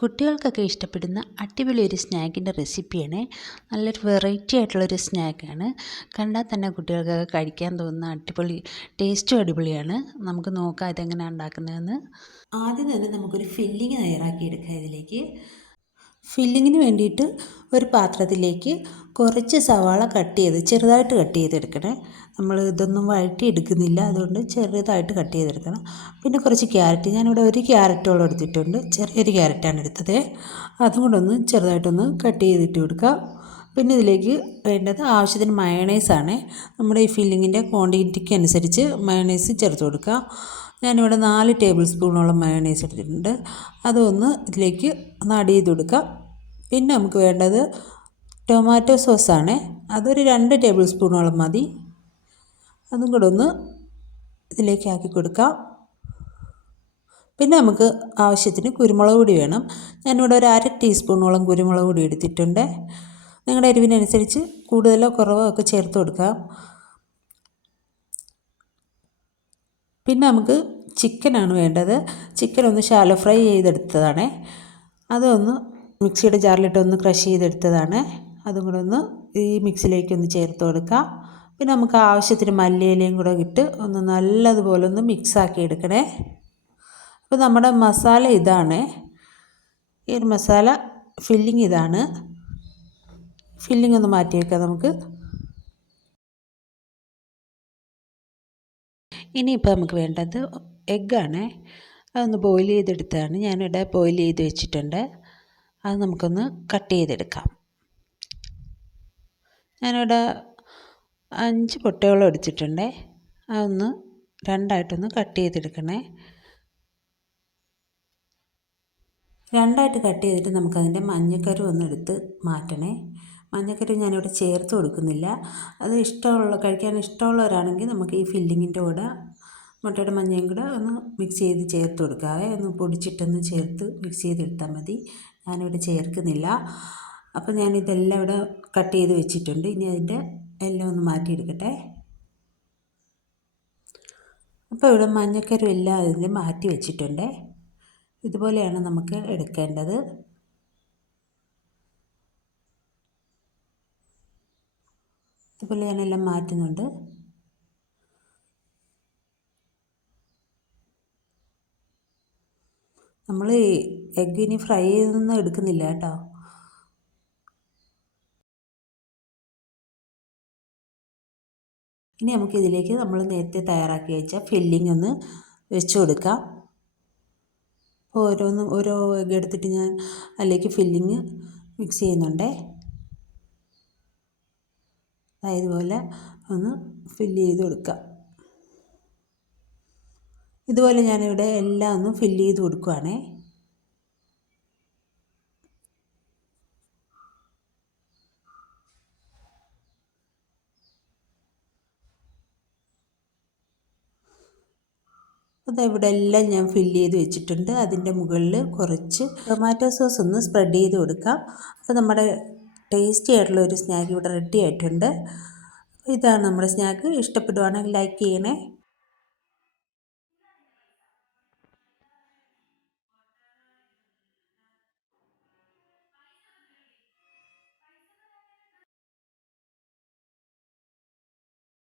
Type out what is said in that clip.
കുട്ടികൾക്കൊക്കെ ഇഷ്ടപ്പെടുന്ന അടിപൊളി ഒരു സ്നാക്കിൻ്റെ റെസിപ്പിയാണ്. നല്ലൊരു വെറൈറ്റി ആയിട്ടുള്ളൊരു സ്നാക്കാണ്. കണ്ടാൽ തന്നെ കുട്ടികൾക്കൊക്കെ കഴിക്കാൻ തോന്നുന്ന അടിപൊളി ടേസ്റ്റും അടിപൊളിയാണ്. നമുക്ക് നോക്കാം ഇതെങ്ങനെയാണ് ഉണ്ടാക്കുന്നതെന്ന്. ആദ്യം തന്നെ നമുക്കൊരു ഫില്ലിങ് തയ്യാറാക്കിയെടുക്കാം. ഇതിലേക്ക് ഫില്ലിങ്ങിന് വേണ്ടിയിട്ട് ഒരു പാത്രത്തിലേക്ക് കുറച്ച് സവാള ചെറുതായിട്ട് കട്ട് ചെയ്തെടുക്കണേ. നമ്മൾ ഇതൊന്നും വഴറ്റി എടുക്കുന്നില്ല, അതുകൊണ്ട് ചെറുതായിട്ട് കട്ട് ചെയ്തെടുക്കണം. പിന്നെ കുറച്ച് ക്യാരറ്റ്, ഞാനിവിടെ ഒരു ക്യാരറ്റോളം എടുത്തിട്ടുണ്ട്, ചെറിയൊരു ക്യാരറ്റാണ് എടുത്തത്. അതും കൂടെ ഒന്ന് ചെറുതായിട്ടൊന്ന് കട്ട് ചെയ്തിട്ട് കൊടുക്കുക. പിന്നെ ഇതിലേക്ക് വേണ്ടത് ആവശ്യത്തിന് മയണൈസാണ്. നമ്മുടെ ഈ ഫില്ലിങ്ങിൻ്റെ ക്വാണ്ടിറ്റിക്ക് അനുസരിച്ച് മയണൈസ് ചേർത്ത് കൊടുക്കുക. ഞാനിവിടെ 4 ടേബിൾ സ്പൂണോളം മയണൈസ് എടുത്തിട്ടുണ്ട്. അതൊന്ന് ഇതിലേക്ക് ഒന്ന് ആഡ് ചെയ്ത് കൊടുക്കുക. പിന്നെ നമുക്ക് വേണ്ടത് ടൊമാറ്റോ സോസാണ്. അതൊരു 2 ടേബിൾ സ്പൂണോളം മതി. അതും കൂടെ ഒന്ന് ഇതിലേക്ക് ആക്കി കൊടുക്കാം. പിന്നെ നമുക്ക് ആവശ്യത്തിന് കുരുമുളക് പൊടി വേണം. ഞാനിവിടെ ഒരു 1/2 ടീസ്പൂണോളം കുരുമുളക് പൊടി എടുത്തിട്ടുണ്ട്. നിങ്ങളുടെ എരിവിനനുസരിച്ച് കൂടുതലോ കുറവോ ഒക്കെ ചേർത്ത് കൊടുക്കാം. പിന്നെ നമുക്ക് ചിക്കനാണ് വേണ്ടത്. ചിക്കൻ ഒന്ന് ഷാലോ ഫ്രൈ ചെയ്തെടുത്തതാണ്. അതൊന്ന് മിക്സിയുടെ ജാറിലിട്ടൊന്ന് ക്രഷ് ചെയ്തെടുത്തതാണ്. അതും കൂടെ ഒന്ന് ഈ മിക്സിയിലേക്കൊന്ന് ചേർത്ത് കൊടുക്കാം. പിന്നെ നമുക്ക് ആവശ്യത്തിന് മല്ലിയിലയും കൂടെ ഇട്ട് ഒന്ന് നല്ലതുപോലെ ഒന്ന് മിക്സാക്കി എടുക്കണേ. അപ്പോൾ നമ്മുടെ മസാല ഇതാണ്. ഈ ഒരു മസാല ഫില്ലിങ് ഇതാണ്. ഫില്ലിങ് ഒന്ന് മാറ്റി വയ്ക്കാം നമുക്ക്. ഇനിയിപ്പോൾ നമുക്ക് വേണ്ടത് എഗ്ഗാണ്. അതൊന്ന് ബോയിൽ ചെയ്തെടുത്തതാണ്. ഞാനിവിടെ ബോയിൽ ചെയ്ത് വെച്ചിട്ടുണ്ട്. അത് നമുക്കൊന്ന് കട്ട് ചെയ്തെടുക്കാം. ഞാനിവിടെ 5 മുട്ടയോളം എടുത്തിട്ടുണ്ട്. അതൊന്ന് രണ്ടായിട്ടൊന്ന് കട്ട് ചെയ്തെടുക്കണേ. രണ്ടായിട്ട് കട്ട് ചെയ്തിട്ട് നമുക്കതിൻ്റെ മഞ്ഞക്കരു ഒന്ന് എടുത്ത് മാറ്റണേ. മഞ്ഞക്കരു ഞാനിവിടെ ചേർത്ത് കൊടുക്കുന്നില്ല. അത് കഴിക്കാൻ ഇഷ്ടമുള്ളവരാണെങ്കിൽ നമുക്ക് ഈ ഫില്ലിങ്ങിൻ്റെ കൂടെ മുട്ടയുടെ മഞ്ഞയും കൂടെ ഒന്ന് മിക്സ് ചെയ്ത് ചേർത്ത് കൊടുക്കാവേ. ഒന്ന് പൊടിച്ചിട്ടൊന്ന് ചേർത്ത് മിക്സ് ചെയ്തെടുത്താൽ മതി. ഞാനിവിടെ ചേർക്കുന്നില്ല. അപ്പോൾ ഞാനിതെല്ലാം ഇവിടെ കട്ട് ചെയ്ത് വെച്ചിട്ടുണ്ട്. ഇനി അതിൻ്റെ എല്ലാം ഒന്ന് മാറ്റിയെടുക്കട്ടെ. അപ്പോൾ ഇവിടെ മഞ്ഞക്കരു എല്ലാം അതിൽ മാറ്റി വെച്ചിട്ടുണ്ട്. ഇതുപോലെയാണ് നമുക്ക് എടുക്കേണ്ടത്. ഇതുപോലെ ഞാനെല്ലാം മാറ്റുന്നുണ്ട്. നമ്മൾ എഗ്ഗ് ഇനി ഫ്രൈ ചെയ്തൊന്നും എടുക്കുന്നില്ല കേട്ടോ. ഇനി നമുക്കിതിലേക്ക് നമ്മൾ നേരത്തെ തയ്യാറാക്കി വെച്ച ഫില്ലിംഗ് ഒന്ന് വെച്ച് കൊടുക്കാം. ഓരോ എഗ്ഗ് എടുത്തിട്ട് ഞാൻ അതിലേക്ക് ഫില്ലിങ് മിക്സ് ചെയ്യുന്നുണ്ട്. ഇതുപോലെ ഒന്ന് ഫില്ല് ചെയ്ത് കൊടുക്കാം. ഇതുപോലെ ഞാനിവിടെ എല്ലാം ഒന്ന് ഫില്ല് ചെയ്ത് കൊടുക്കുകയാണേ. ഇവിടെ എല്ലാം ഞാൻ ഫില്ല് ചെയ്ത് വെച്ചിട്ടുണ്ട്. അതിൻ്റെ മുകളിൽ കുറച്ച് ടൊമാറ്റോ സോസ് ഒന്ന് സ്പ്രെഡ് ചെയ്ത് കൊടുക്കാം. അപ്പോൾ നമ്മുടെ ടേസ്റ്റി ആയിട്ടുള്ള ഒരു സ്നാക്ക് ഇവിടെ റെഡി ആയിട്ടുണ്ട്. ഇതാണ് നമ്മുടെ സ്നാക്ക്. ഇഷ്ടപ്പെടുവാണെങ്കിൽ ലൈക്ക് ചെയ്യണേ.